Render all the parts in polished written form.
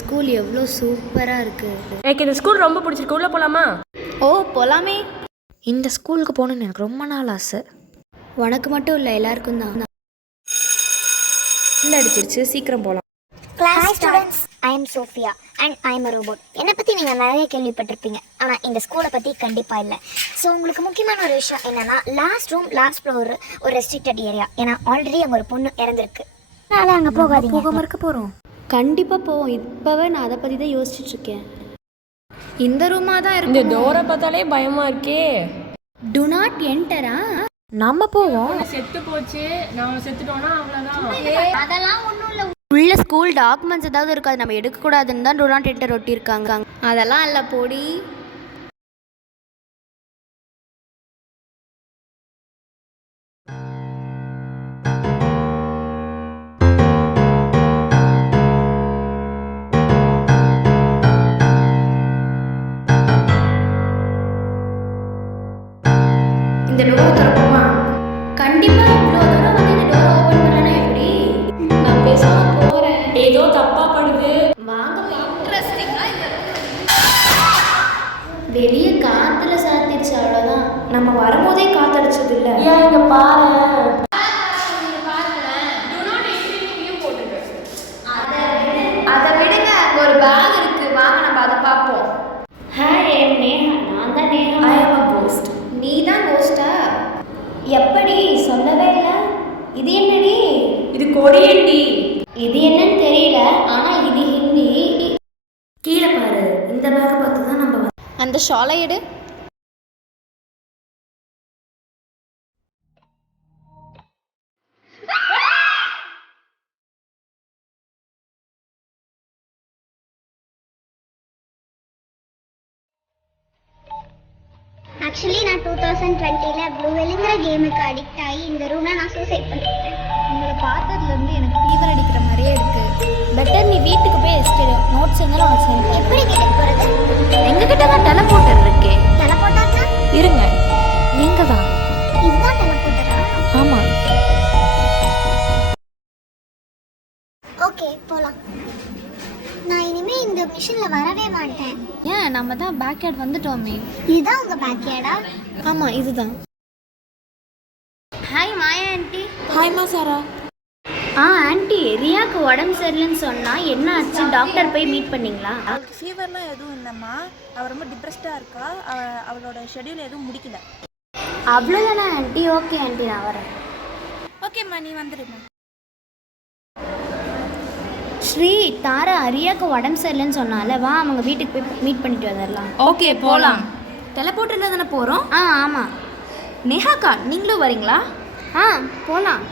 School எவ்வளோ சூப்பராக இருக்குது. எனக்கு இந்த ஸ்கூல் ரொம்ப பிடிச்சிருக்கு. உள்ளே போகலாமா? ஓ போகலாமே. இந்த ஸ்கூலுக்கு போகணுன்னு எனக்கு ரொம்ப நாள் ஆசை. உனக்கு மட்டும் இல்லை, எல்லாருக்கும் தான். இல்லை அடிச்சிருச்சு, சீக்கிரம் போகலாம். Class students, I am Sophia and I am a robot. என்னை பற்றி நீங்கள் நிறைய கேள்விப்பட்டிருப்பீங்க, ஆனால் இந்த ஸ்கூலை பற்றி கண்டிப்பாக இல்லை. ஸோ உங்களுக்கு முக்கியமான ஒரு விஷயம் என்னென்னா, லாஸ்ட் ஃப்ளோர் ஒரு ரெஸ்ட்ரிக்டட் ஏரியா. ஏன்னா ஆல்ரெடி அங்கே ஒரு பொண்ணு இறந்துருக்கு. அதனால் அங்கே போகாமல் இருக்க போகிறோம். கண்டிப்பாக போவோம். இப்போவே நான் அதை பற்றி தான் யோசிச்சுட்ருக்கேன். இந்த ரூமாக தான் இருக்கு. இந்த டோரை பார்த்தாலே பயமாக இருக்கே. டு நாட் என்டரா. நம்ம போவோம். செத்து போச்சு, நான் செத்துட்டோன்னா அவ்வளோதான். அதெல்லாம் ஒன்றும் இல்லை. உள்ள ஸ்கூல் டாக்குமெண்ட்ஸ் ஏதாவது இருக்காது, நம்ம எடுக்கக்கூடாதுன்னு தான் டு நாட் என்டர் ஒட்டியிருக்காங்க. அதெல்லாம் இல்லை போடி. இந்த டோரை திறப்போமா? கண்டிப்பாக இவ்வளோ தூரம் வந்து இந்த டோரை ஓப்பன் பண்ணனா எப்படி? நான் பேசாமல் போகிறேன். ஏதோ தப்பா படுது. வாங்க, இன்ட்ரெஸ்டிங்காக இல்லை. வெளியே காற்றுல சாத்திருச்சு, அவ்வளோதான். நம்ம வரும்போதே காத்தடிச்சது இல்லை. ஏன் இங்கே பாரு. அதை விடுங்க, அங்கே ஒரு பேக் இருக்கு, வாங்க நம்ம அதை பார்ப்போம். Hi, I am Neha. நான் தான் Neha. I am a cost. நீ தான் கோஸ்டா? எப்படி சொல்லவே இல்லை? இது என்னடி? இது கொடியண்டி. இது என்னன்னு தெரியல, ஆனால் இது ஹிந்தி. கீழே பாரு, இந்த பேக்கை பார்த்து தான் நம்ம அந்த ஷாலை எடு. ஆக்சுவலி நான் 2020 ப்ளூ வெல்லுங்கிற கேமுக்கு அடிக்ட் ஆகி இந்த ரூமை நான் சூசைட் பண்ணிட்டேன். உங்களை பார்த்ததுலேருந்து எனக்கு ஃபீவர் அடிக்கிற மாதிரியே இருக்குது. பெட்டர் நீ வீட்டுக்கு போய் ரெஸ்ட் எடு. நோட்ஸ் இருந்தாலும் உனக்கு சென்ட். எப்படி வீட்டுக்கு போகிறது? எங்ககிட்ட தான் டெலபோர்ட்டர் இருக்கே. டெலபோர்ட்டா? இருங்க, நீங்க தான். இதுதான் டெலபோர்ட்டரா? ஆமா. ஓகே, போகலாம். நான் இனிமேல் இந்த மிஷனில் வரவே மாட்டேன். ஏன், நம்ம தான் பேக்யார்ட் வந்துட்டோமே. இதுதான் உங்கள் பேக்யார்டா? ஆமாம், இதுதான். ஹாய் மாயா ஆண்டி. ஹாய்மா சாரா. ஆண்டி, ரியாவுக்கு உடம்பு சரியில்லைன்னு சொன்னால் என்ன ஆச்சு? டாக்டர் போய் மீட் பண்ணிங்களா? அவளுக்கு ஃபீவர்லாம் எதுவும் இல்லைம்மா. அவள் ரொம்ப டிப்ரெஸ்டாக இருக்கா. அவளோட ஷெட்யூல் எதுவும் முடிக்கல. அவ்வளோதானே ஆண்டி? ஓகே ஆண்டி, நான் வரேன். ஓகேம்மா, நீ வந்துடுமா. ஸ்ரீ, தாரா ரியாவுக்கு உடம்பு சரியில்லைன்னு சொன்னால, வா அவங்க வீட்டுக்கு போய் மீட் பண்ணிட்டு வந்துடலாம். ஓகே, போகலாம். டெலபோர்ட்டரில் தானே போகிறோம். ஆமாம். நேஹாக்கா, நீங்களும் வரீங்களா? போகலாம்.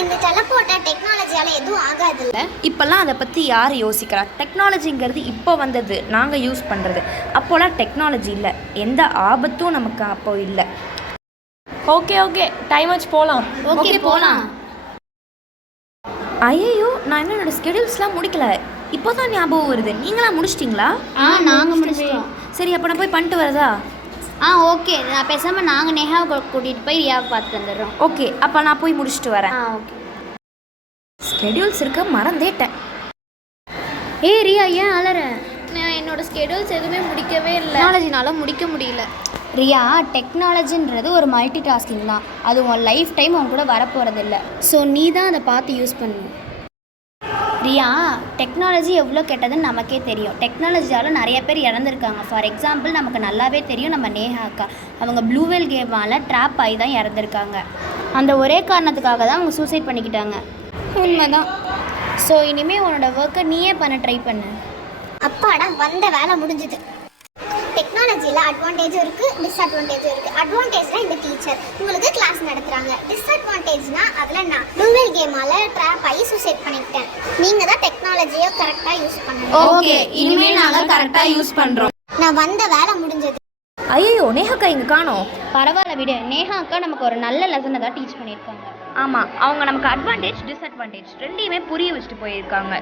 இந்த டெலபோர்ட்டர் டெக்னாலஜியால் எதுவும் ஆகாதுல்ல? இப்போல்லாம் அதை பற்றி யார் யோசிக்கிறா? டெக்னாலஜிங்கிறது இப்போ வந்தது, நாங்கள் யூஸ் பண்ணுறது. அப்போலாம் டெக்னாலஜி இல்லை, எந்த ஆபத்தும் நமக்கு அப்போ இல்லை. ஓகே ஓகே, டைம் ஆச்சு, போகலாம். ஓகே போகலாம். ஐயோ, நான் இன்னும் என்னோடய ஸ்கெடியூல்ஸ்லாம் முடிக்கல. இப்போ தான் ஞாபகம் வருது. நீங்களாம் முடிச்சிட்டிங்களா? நாங்கள் முடிச்சிட்டோம். சரி, அப்போ நான் போய் பண்ணிட்டு வரதா? ஓகே. நான் பேசாமல் நாங்கள் நேஹாவை கூட்டிகிட்டு போய் ரியாவை பார்த்துட்டு வந்துடுறோம். ஓகே, அப்போ நான் போய் முடிச்சுட்டு வரேன். ஓகே. ஸ்கெடியூல்ஸ் இருக்க மறந்தேட்டேன். ரியா, ஏன் அலற? நான் என்னோடய ஸ்கெடியூல்ஸ் எதுவுமே முடிக்கவே இல்லை. டெக்னாலஜினால முடிக்க முடியல. ரியா, டெக்னாலஜின்றது ஒரு மல்டி டாஸ்கிங் தான். அது உன் லைஃப் டைம் உன் கூட வரப்போகிறதில்ல. ஸோ நீ தான் அதை பார்த்து யூஸ் பண்ணு. ரியா, டெக்னாலஜி எவ்வளோ கெட்டதுன்னு நமக்கே தெரியும். டெக்னாலஜியால் நிறைய பேர் இறந்துருக்காங்க. ஃபார் எக்ஸாம்பிள், நமக்கு நல்லாவே தெரியும் நம்ம நேஹாக்கா. அவங்க ப்ளூவெல் கேமால் ட்ராப் ஆகி தான் இறந்துருக்காங்க. அந்த ஒரே காரணத்துக்காக தான் அவங்க சூசைட் பண்ணிக்கிட்டாங்க. உண்மைதான். ஸோ இனிமேல் உன்னோட ஒர்க்கை நீயே பண்ண ட்ரை பண்ணு. அப்பாடா, வந்த வேலை முடிஞ்சுது. டெக்னாலஜியில் அட்வான்டேஜும் இருக்குது, டிஸ்அட்வான்டேஜும் இருக்குது. அட்வான்டேஜ்னால் இந்த டீச்சர் உங்களுக்கு கிளாஸ் நடத்துகிறாங்க. டிஸ்அட்வான்டேஜ்னால் அதில் நான் ப்ளூவெல் கேமால் ட்ராப் ஆகி சூசைட் பண்ணிக்கிட்டேன். நீங்கள் தான் டெக்னாலஜியை கரெக்டாக யூஸ் பண்ணணும். ஓகே, இனிமேல் நாங்கள் கரெக்டாக யூஸ் பண்ணுறோம். நான் வந்த வேலை முடிஞ்சது. ஐயோ, நேஹாக்கா இங்கே காணோம். பரவாயில்ல விடு. நேஹாக்கா நமக்கு ஒரு நல்ல லெசனை தான் டீச் பண்ணியிருக்காங்க. ஆமாம், அவங்க நமக்கு அட்வான்டேஜ் டிஸ்அட்வான்டேஜ் ரெண்டையுமே புரிய வச்சுட்டு போயிருக்காங்க.